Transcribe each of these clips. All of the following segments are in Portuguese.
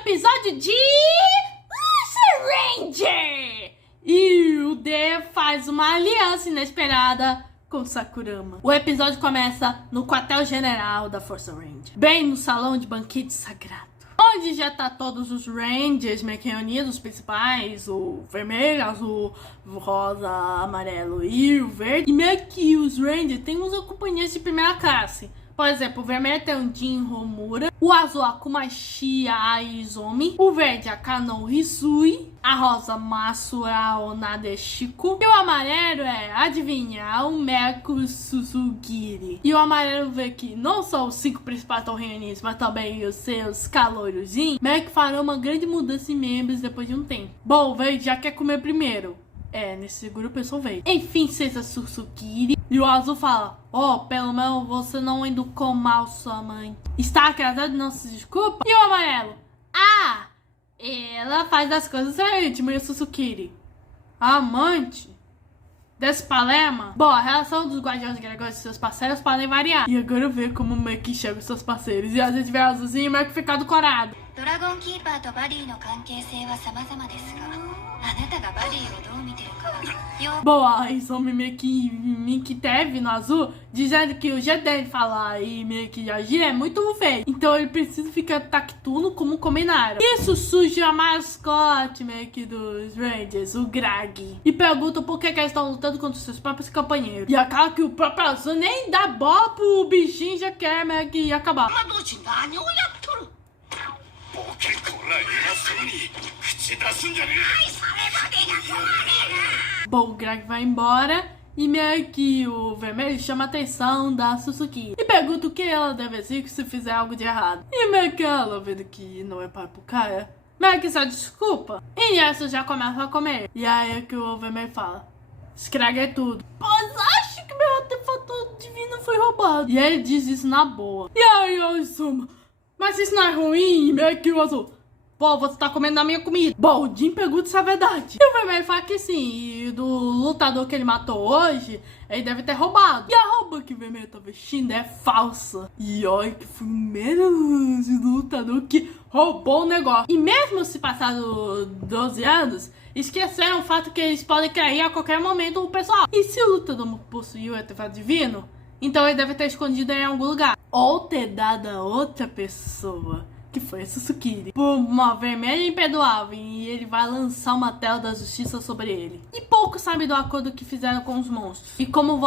episódio de Force Ranger! E o D faz uma aliança inesperada com Sakurama. O episódio começa no quartel-general da Força Ranger, bem no salão de banquete sagrado, onde já tá todos os Rangers meio que reunidos, os principais, o vermelho, azul, rosa, amarelo e o verde. E meio que os Rangers têm uns acompanhantes de primeira classe. Por exemplo, o vermelho tem o Jin Homura, o azul a Kumashi Aizomi, o verde a Kano Hisui, a rosa Masura Nadeshiko e o amarelo adivinha, o Meku Suzugiri. E o amarelo vê que não só os 5 principais estão reunidos, mas também os seus caloirozinhos, meio que farão uma grande mudança de membros depois de um tempo. Bom, o verde já quer comer primeiro. Nesse grupo eu sou veio. Enfim, Seiza Susukiri. E o azul fala: pelo menos você não educou mal sua mãe. Está atrasado, não se desculpa. E o amarelo: ela faz as coisas certas, meio Susukiri. Amante desse palema? Bom, a relação dos guardiões gregos e seus parceiros podem variar. E agora eu vejo como o Meki chega os seus parceiros. E às vezes vê azulzinho e o Meki fica decorado. Dragon Keeper e Buddy no kankei-sei wa samazama desu ga, anata ga Buddy o dou miteru ka. Bom, a Isomi meio que teve no azul, dizendo que o jeito dele falar e meio que de agir é muito feio. Então ele precisa ficar tactuno como combinaram. Isso suja a mascote meio que dos Rangers, o Grag. E pergunta por que eles estão lutando contra os seus próprios companheiros. E acaba que o próprio azul nem dá bola pro bichinho, já quer meio que acabar. Bom, o Greg vai embora e meio que o vermelho chama a atenção da Suzuki e pergunta o que ela deve fazer se fizer algo de errado. E meio que ela, vendo que não é para pro cara, meio que só desculpa. E essa já começa a comer. E aí é que o vermelho fala: escrega tudo. Pois acho que meu artefato divino foi roubado. E aí ele diz isso na boa. E aí eu suma: mas isso não é ruim? E meio que o azul: você tá comendo a minha comida. Bom, o Jin pergunta se é verdade. E o vermelho fala que sim. E do lutador que ele matou hoje, ele deve ter roubado. E a roupa que o vermelho tá vestindo é falsa. E olha que foi o mesmo lutador que roubou o negócio. E mesmo se passado 12 anos, esqueceram o fato que eles podem cair a qualquer momento o pessoal. E se o lutador possuiu o artefato divino, então ele deve ter escondido em algum lugar. Ou ter dado a outra pessoa, que foi a Susukiri, por uma vermelha imperdoável, e ele vai lançar uma tela da justiça sobre ele. E pouco sabe do acordo que fizeram com os monstros. E como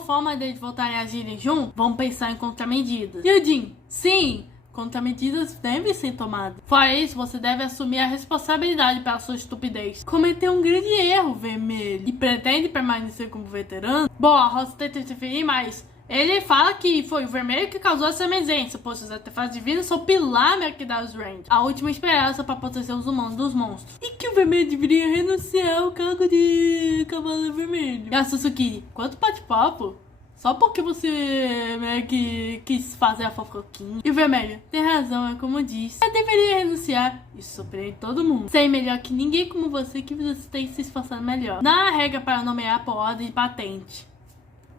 forma deles voltarem a agirem juntos, vão pensar em contramedidas. E o Jin: sim, contramedidas devem ser tomadas. Fora isso, você deve assumir a responsabilidade pela sua estupidez. Cometeu um grande erro, vermelho, e pretende permanecer como veterano? Bom, a Rosa tenta interferir, mas ele fala que foi o vermelho que causou essa emergência, pois os artefatos divinos são o pilar que dá os Rangers, a última esperança para proteger os humanos dos monstros. E que o vermelho deveria renunciar ao cargo de cavaleiro vermelho. E a Suzuki: quanto bate-papo? Só porque você meio que quis fazer a fofoquinha. E o vermelho: tem razão, é como disse. Eu deveria renunciar. Isso surpreende todo mundo. Sei melhor que ninguém como você que você tem se esforçado melhor. Não há regra para nomear por ordem de patente,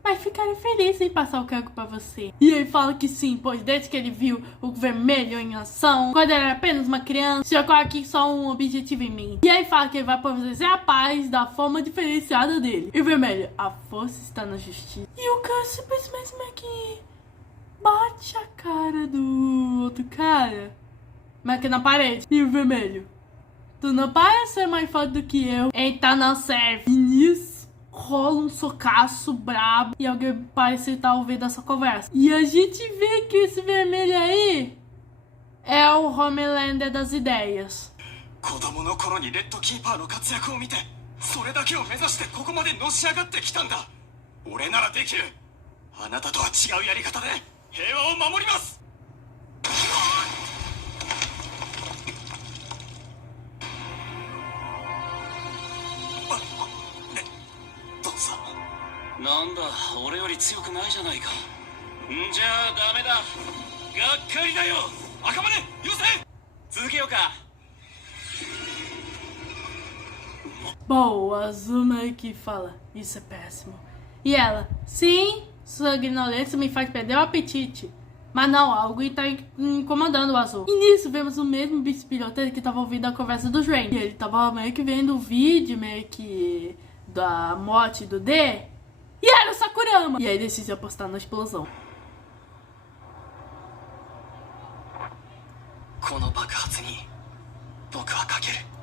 mas ficarei feliz em passar o cargo pra você. E ele fala que sim, pois desde que ele viu o vermelho em ação, quando ele era apenas uma criança, chegou aqui só um objetivo em mim. E aí fala que ele vai proteger a paz da forma diferenciada dele. E o vermelho: a força está na justiça. E o cara simplesmente que bate a cara do outro cara, mas que na parede. E o vermelho: tu não parece ser mais forte do que eu. Eita, não serve. E nisso rola um socaço brabo e alguém parece estar ouvindo essa conversa. E a gente vê que esse vermelho aí é o Homelander das ideias. Bom, o Azuma que fala: isso é péssimo. E ela: sim, sua ignorância me faz perder o apetite. Mas não, algo tá incomodando o Azul. E nisso vemos o mesmo bicho-piloteiro que tava ouvindo a conversa dos Rangers. E ele tava meio que vendo o vídeo, meio que da morte do D. E era o Sakurama. E aí decide apostar na explosão.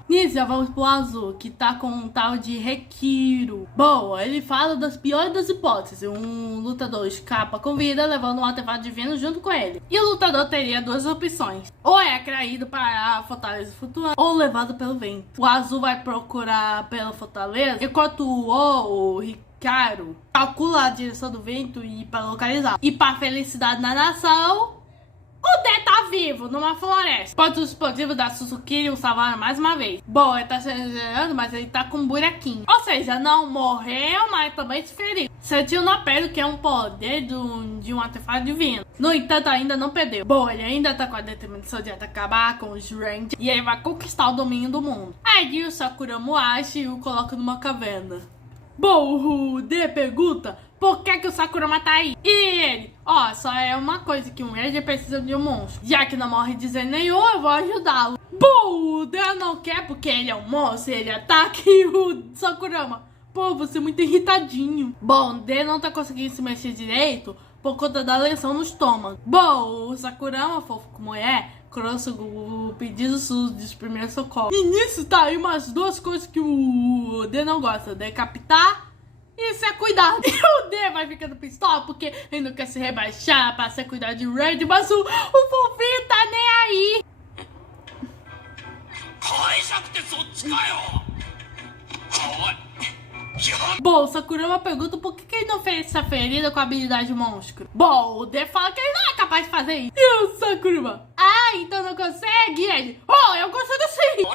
Nisso já vamos pro Azul, que tá com um tal de Rekiro. Bom, ele fala das piores das hipóteses. Um lutador escapa com vida, levando um artefato divino junto com ele. E o lutador teria duas opções. Ou é atraído para a fortaleza flutuante, ou levado pelo vento. O Azul vai procurar pela fortaleza, enquanto o Ricardo calcula a direção do vento e para localizar. E para felicidade na nação, o D tá vivo numa floresta. Pontos explosivos da Suzuki o salvaram mais uma vez. Bom, ele tá se regenerando, mas ele tá com um buraquinho. Ou seja, não morreu, mas também se feriu. Sentiu na pele que é um poder de um artefato divino. No entanto, ainda não perdeu. Bom, ele ainda tá com a determinação de acabar com os Rangers. E ele vai conquistar o domínio do mundo. Aí o Sakurama acha e o coloca numa caverna. Bom, o D pergunta por que o Sakurama tá aí. E ele, só é uma coisa que um Ranger precisa de um monstro. Já que não morre dizendo nenhum, eu vou ajudá-lo. Bom, o D não quer porque ele é um monstro, ele ataca e o Sakurama. Pô, você é muito irritadinho. Bom, o D não tá conseguindo se mexer direito por conta da lesão no estômago. Bom, o Sakurama, fofo como é, trouxe o pedido dos primeiros socorros. E nisso tá aí umas duas coisas que o D não gosta: decapitar e ser cuidado. E o D vai ficando pistola porque ele não quer se rebaixar pra ser cuidado de Red, mas o fofinho tá nem aí. Bom, o Sakurama pergunta por que ele não fez essa ferida com a habilidade monstro. Bom, o D fala que ele não é capaz de fazer isso. E o Sakurama, então não consegue? E ele, eu consigo sim.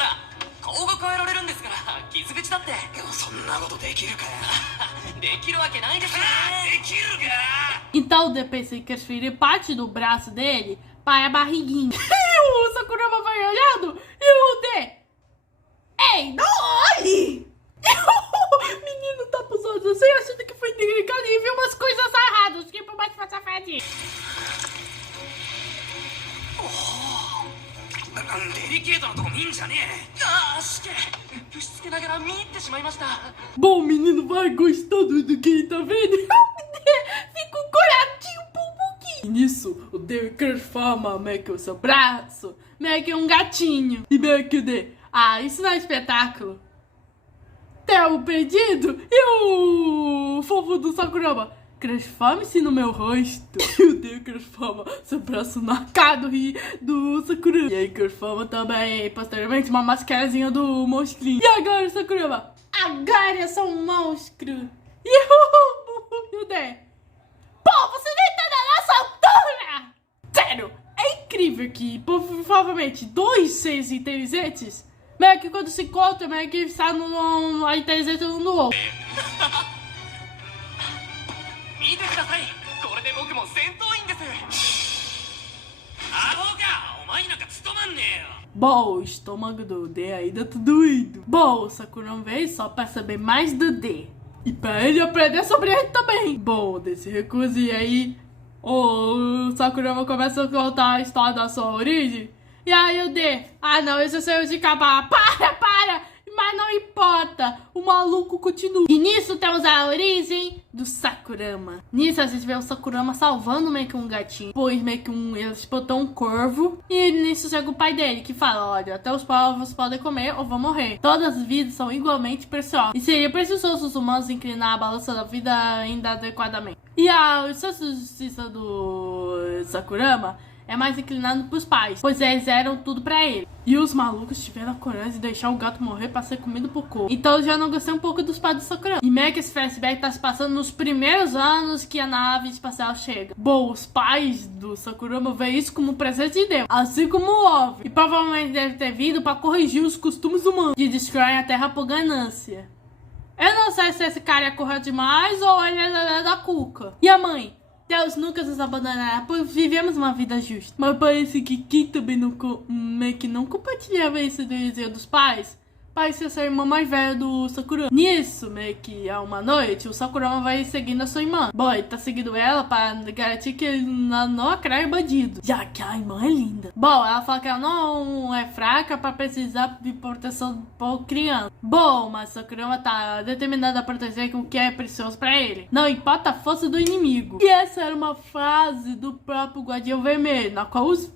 Então o D pensa em transferir parte do braço dele para a barriguinha. E o Sakurama vai olhando e o D, ei, não olhe! Menino tá pros olhos assim, achando que foi delicado e viu umas coisas erradas, tipo mais pra safadinha. Bom, o menino vai gostando do que ele tá vendo. Fica um coradinho por um pouquinho. Nisso, o D transforma meio que o seu braço, meio que um gatinho. E meio que o D, isso não é espetáculo. Theo perdido e o fofo do Sakurama, transforme-se no meu rosto. E o D transforma seu braço na cara do Sakurama. E aí transforma também, posteriormente, uma mascarazinha do monstrinho. E agora o Sakurama, agora eu sou um monstro. E o D, pô, você nem tá na nossa altura. Sério, é incrível que, provavelmente, dois seres inteligentes meio que quando se encontra, meio que está a inteligência um do outro. Bom, o estômago do D ainda tá doído. Bom, o Sakurama veio só pra saber mais do D. E pra ele aprender sobre ele também. Bom, desse recurso e aí o Sakurama começa a contar a história da sua origem. E aí o D, não, esse é seu de acabar. Para! Mas não importa, o maluco continua. E nisso temos a origem do Sakurama. Nisso a gente vê o Sakurama salvando meio que um gatinho. Pois meio que ele espantou um corvo. E nisso chega o pai dele que fala, olha, até os povos podem comer ou vão morrer. Todas as vidas são igualmente preciosas. E seria precioso os humanos inclinar a balança da vida ainda adequadamente. E o senso de justiça do Sakurama é mais inclinado pros pais, pois eles eram tudo pra ele. E os malucos tiveram a coragem de deixar o gato morrer pra ser comido por corvo. Então eu já não gostei um pouco dos pais do Sakurama. E meio que esse flashback tá se passando nos primeiros anos que a nave espacial chega. Bom, os pais do Sakurama veem isso como presente de Deus, assim como o Ove. E provavelmente deve ter vindo pra corrigir os costumes humanos, que destroem a Terra por ganância. Eu não sei se esse cara ia correr demais ou ele é da cuca. E a mãe? Deus nunca nos abandonará, pois vivemos uma vida justa. Mas parece que quem também meio que não compartilhava isso do desejo dos pais parecia ser a irmã mais velha do Sakurama. Nisso, meio que há uma noite, o Sakurama vai seguindo a sua irmã. Bom, ele tá seguindo ela para garantir que ele não atrai bandido, já que a irmã é linda. Bom, ela fala que ela não é fraca para precisar de proteção por criança. Bom, mas o Sakurama tá determinado a proteger o que é precioso para ele. Não importa a força do inimigo. E essa era uma frase do próprio Guardião Vermelho, na qual os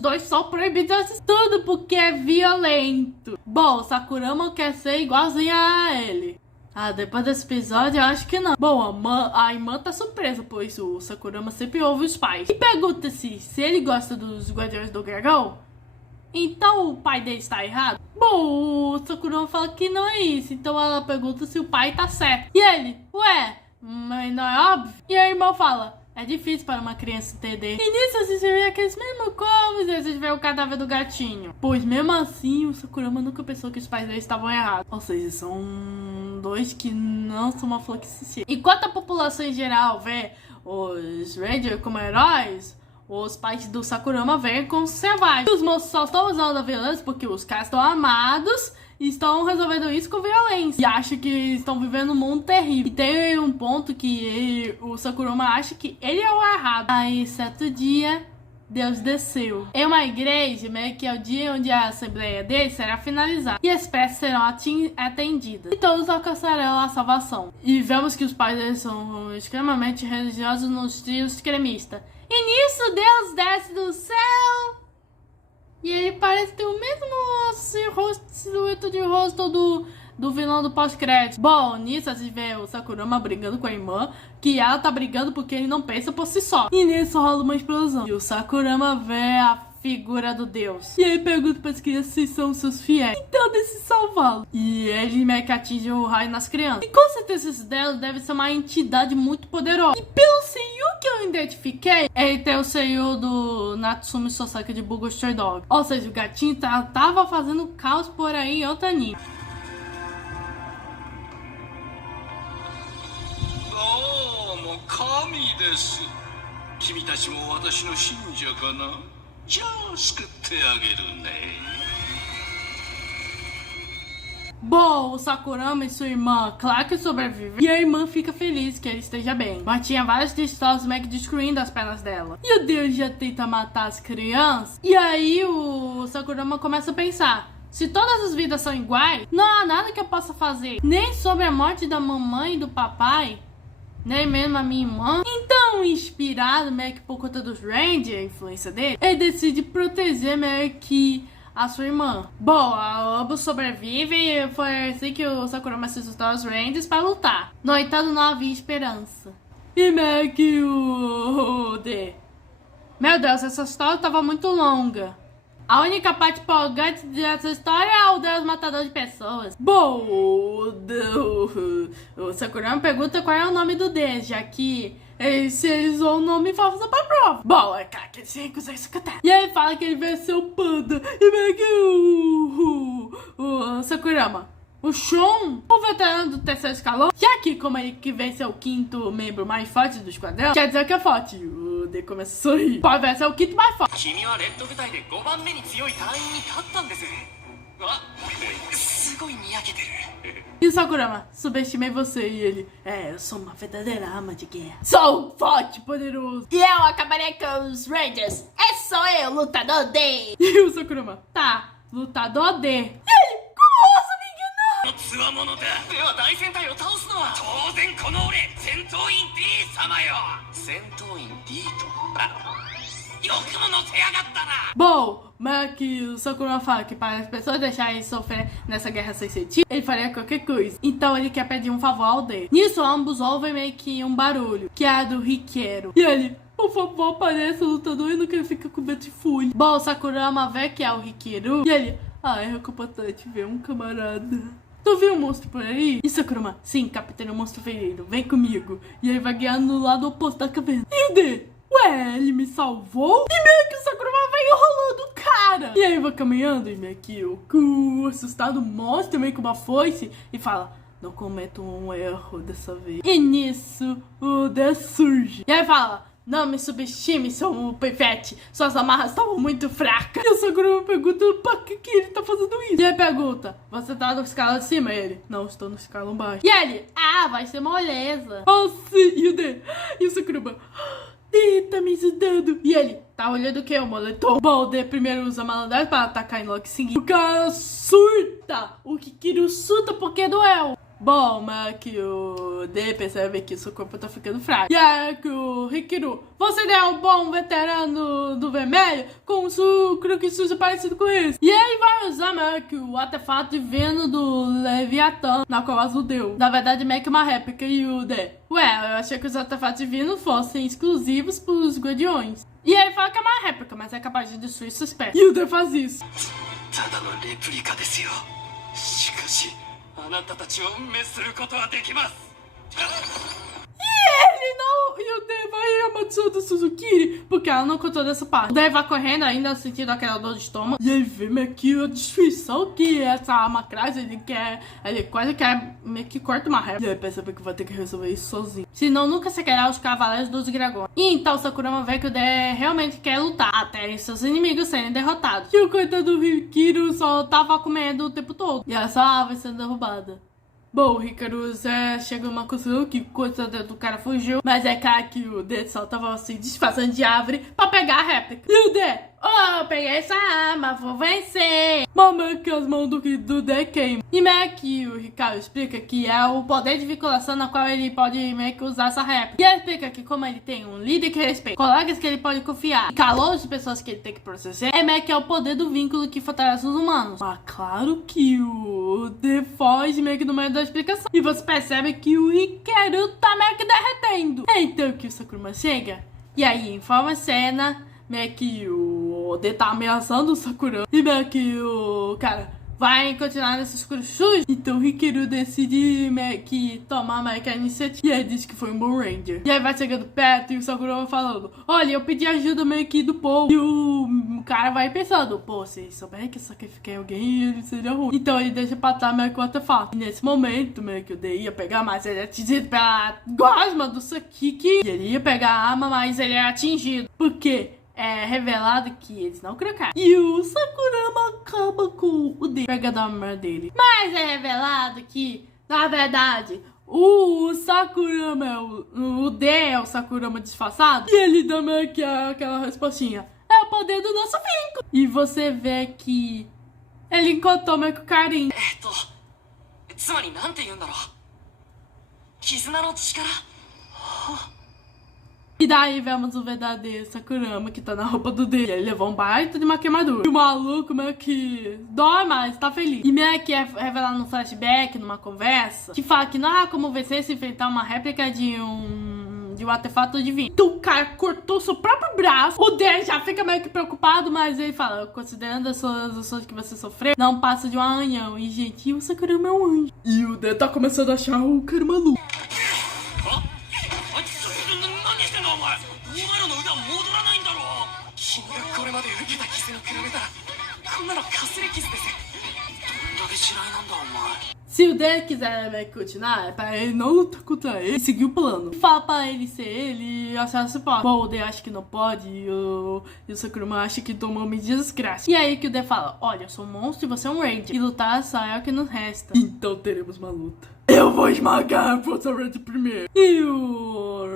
dois são proibidos de assistir tudo porque é violento. Bom, o Sakurama quer ser igualzinho a ele. Depois desse episódio, eu acho que não. Bom, a irmã tá surpresa, pois o Sakurama sempre ouve os pais. E pergunta-se se ele gosta dos Guardiões do Dragão. Então o pai dele está errado? Bom, o Sakurama fala que não é isso. Então ela pergunta se o pai tá certo. E ele, ué, mas não é óbvio? E a irmã fala, é difícil para uma criança entender. E nisso a gente vê aqueles mesmos corvos e a gente vê o cadáver do gatinho. Pois mesmo assim, o Sakurama nunca pensou que os pais dele estavam errados. Ou seja, são dois que não são uma flor que se cheira. Enquanto a população em geral vê os Rangers como heróis, os pais do Sakurama veem como selvagens. Os moços só estão usando a violência porque os caras estão armados e estão resolvendo isso com violência. E acham que estão vivendo um mundo terrível. E tem um ponto que o Sakurama acha que ele é o errado. Aí, certo dia, Deus desceu em uma igreja, meio que é o dia onde a assembleia dele será finalizada. E as preces serão atendidas. E todos alcançarão a salvação. E vemos que os pais deles são extremamente religiosos no estilo extremista. E nisso, Deus desce do céu. E ele parece ter o mesmo silhueta de rosto do vilão do pós-crédito. Bom, nisso a gente vê o Sakurama brigando com a irmã, que ela tá brigando porque ele não pensa por si só. E nisso rola uma explosão. E o Sakurama vê a figura do Deus. E aí pergunta para as crianças se são seus fiéis. Então decide salvá-lo. E ele meio que atinge o raio nas crianças. E com certeza esse Deus deve ser uma entidade muito poderosa. E pelo senhor que eu identifiquei, ele tem o senhor do Natsume Sosaka de Bungo Stray Dog. Ou seja, o gatinho tava fazendo caos por aí em outro anime. 神です。君たちも私の信者かな？じゃあ救ってあげるね。Bom, o Sakurama e sua irmã, claro que sobrevivem. E a irmã fica feliz que ele esteja bem. Mas tinha vários destroços meio que destruindo as pernas dela. E o Deus já tenta matar as crianças. E aí o Sakurama começa a pensar: se todas as vidas são iguais, não há nada que eu possa fazer. Nem sobre a morte da mamãe e do papai, nem mesmo a minha irmã. Então, inspirado meio que por conta dos Rangers, a influência dele, ele decide proteger meio que a sua irmã. Bom, ambos sobrevivem e foi assim que o Sakurama se juntou aos Rangers para lutar. No entanto, não havia esperança. E meio que o D. Meu Deus, essa história estava muito longa. A única parte empolgante dessa história é o Deus matador de pessoas. Bom, o Sakurama pergunta qual é o nome do Deus, já que se eles usam o nome falso pra prova. Bom, é claro que eles têm que usar isso que tá. E aí ele fala que ele venceu o Panda. E meio que o Sakurama, o Shun, o veterano do terceiro escalão, já que como ele que venceu o quinto membro mais forte do esquadrão, quer dizer que é forte. O D começa a sorrir. Pode vencer o quinto mais forte. 君はレッド部隊で5番目に強い隊員に勝ったんです。あ、すごいにやけてる。 E o Sakurama, subestimei você. E ele, eu sou uma verdadeira arma de guerra. Sou forte, poderoso. E eu acabarei com os Rangers. Sou eu, lutador D. E o Sakurama, tá, lutador D. E ele, como ousa me enganar? つわものだ。では大戦隊を倒すのは当然この俺、戦闘員 D 様よ。戦闘員 D と。よくも乗せやがったな。 Bom, mas que o Sakurama fala que para as pessoas deixarem sofrer nessa guerra sem sentido, ele faria qualquer coisa. Então ele quer pedir um favor ao D. Nisso, ambos ouvem meio que um barulho, que é do Riqueiro. E ele, por favor, apareça o lutador e não quero ficar com medo de fúria. Bom, o Sakurama vê que é o Riqueiro. E ele, é reconfortante ver um camarada. Tu viu um monstro por aí? E Sakurama, sim, capitão, monstro feirino, vem comigo. E aí vai guiar no lado oposto da caverna. E o D? Ué, ele me salvou? E meio que o Sakurama vai enrolando o cara. E aí vai caminhando e meio que o assustado mostra meio que uma foice e fala: não cometo um erro dessa vez. E nisso o D surge. E aí fala: Não me subestime, seu pivete. Suas amarras estavam muito fracas. E o Sakurama pergunta pra que ele tá fazendo isso. E ele pergunta, você tá no escalão de cima? Ele, não, estou no escalão baixo. E ele, vai ser moleza. Oh, sim. E o Sakurama, tá me ajudando. E ele, tá olhando o que? O moletom. Bom, o D primeiro usa a malandragem pra atacar em logo em seguida. O cara surta. O Kikiru surta porque doeu. Bom, mas que o D percebe que seu corpo tá ficando fraco. E aí que o Rikiru, você é um bom veterano do vermelho com um sucro que suja parecido com esse. E ele vai usar meio que o artefato divino do Leviatã, na qual azul deu. Na verdade, meio que uma réplica. E o D, eu achei que os artefatos divinos fossem exclusivos pros guardiões. E ele fala que é uma réplica, mas é capaz de destruir seus pés. E o D faz isso. ただのレプリカですよ。しかしあなたたちを運命することはできます。 E o D vai amaldiçoando Suzukiri porque ela não contou dessa parte. O D vai correndo ainda sentindo aquela dor de estômago. E ele vê meio que a destruição que essa arma traz. Ele quase quer meio que corta uma réplica. E ele percebe que vai ter que resolver isso sozinho. Senão nunca seguirá os Cavaleiros dos Dragões. E então Sakurama vê que o D realmente quer lutar até seus inimigos serem derrotados. E o coitado do Rikiru só tava com medo o tempo todo. E ela só vai sendo derrubada. Bom, o Hikaru chega uma conclusão que coisa do cara fugiu, mas é claro que o D só tava se disfarçando de árvore pra pegar a réplica. E o D, peguei essa arma, vou vencer. Mas que as mãos do D queimam. E meio que o Hikaru explica que é o poder de vinculação na qual ele pode meio que usar essa réplica. E ele explica que como ele tem um líder que respeita, colegas que ele pode confiar, e calores de pessoas que ele tem que processar, é meio que é o poder do vínculo que fortalece os humanos. Mas claro que o D foge meio que no meio da explicação. E você percebe que o Hikaru tá meio que derretendo. É então que o Sakurama chega. E aí, em forma cena, meio que o D tá ameaçando o Sakurama. E meio que o cara vai continuar nesse escuro sujo. Então o Hikaru decide meio que tomar meio que a iniciativa. E aí diz que foi um bom ranger. E aí vai chegando perto e o Sakurama falando, olha, eu pedi ajuda meio que do povo. E o cara vai pensando, pô, se souber que eu sacrifiquei alguém, ele seria ruim. Então ele deixa pra trás meio que o artefato. E nesse momento, meio que o D ia pegar, mas ele é atingido pela gosma do Sakiki. E ele ia pegar a arma, mas ele é atingido. Por quê? É revelado que eles não crocaram. E o Sakurama acaba com o D pegando a arma dele. Mas é revelado que, na verdade, o Sakurama é o D é o Sakurama disfarçado. E ele dá meio que aquela respostinha. É o poder do nosso vínculo. E você vê que ele encontrou meio que o carinho. つまりなんて言うんだろう。絆の力。E daí vemos o verdadeiro Sakurama que tá na roupa do D. Ele levou um baita de uma queimadura. E o maluco meio que dói, mas tá feliz. E meio que é revelado no flashback, numa conversa, que fala que não há como vencer se enfrentar uma réplica de um artefato divino. Então o cara cortou seu próprio braço. O D já fica meio que preocupado, mas ele fala, considerando as ações que você sofreu, não passa de um arranhão. E gente, o Sakurama é um anjo. E o D tá começando a achar o cara maluco. 君がこれまで受けた傷に比べたらこんなのかすれ傷です。どんだけ嫌いなんだお前。 Se o D quiser continuar, é pra ele não lutar contra ele e seguir o plano. Fala pra ele ser ele e achar se pode. Bom, o D acha que não pode e o Sakurama acha que tomou medidas drásticas. E aí que o D fala, olha, eu sou um monstro e você é um ranger. E lutar só é o que nos resta. Então teremos uma luta. Eu vou esmagar a Força Ranger primeiro. E o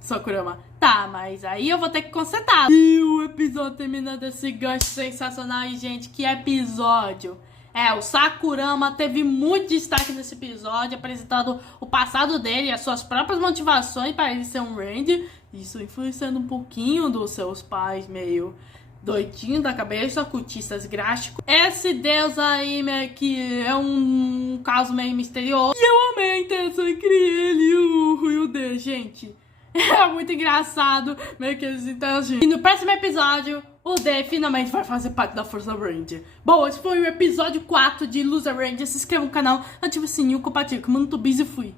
Sakurama, tá, mas aí eu vou ter que consertar. E o episódio termina desse gancho sensacional. E gente, que episódio! O Sakurama teve muito destaque nesse episódio, apresentando o passado dele e as suas próprias motivações para ele ser um ranger. Isso influenciando um pouquinho dos seus pais meio doidinho da cabeça, cultistas gráficos. Esse deus aí meio que é um caso meio misterioso. E eu amei a interação entre ele e o D, gente. É muito engraçado meio que eles interagindo. E no próximo episódio, o D finalmente vai fazer parte da Força Ranger. Bom, esse foi o episódio 4 de Loser Ranger. Se inscreva no canal, ative o sininho, compartilhe com o Mundo Busy e fui.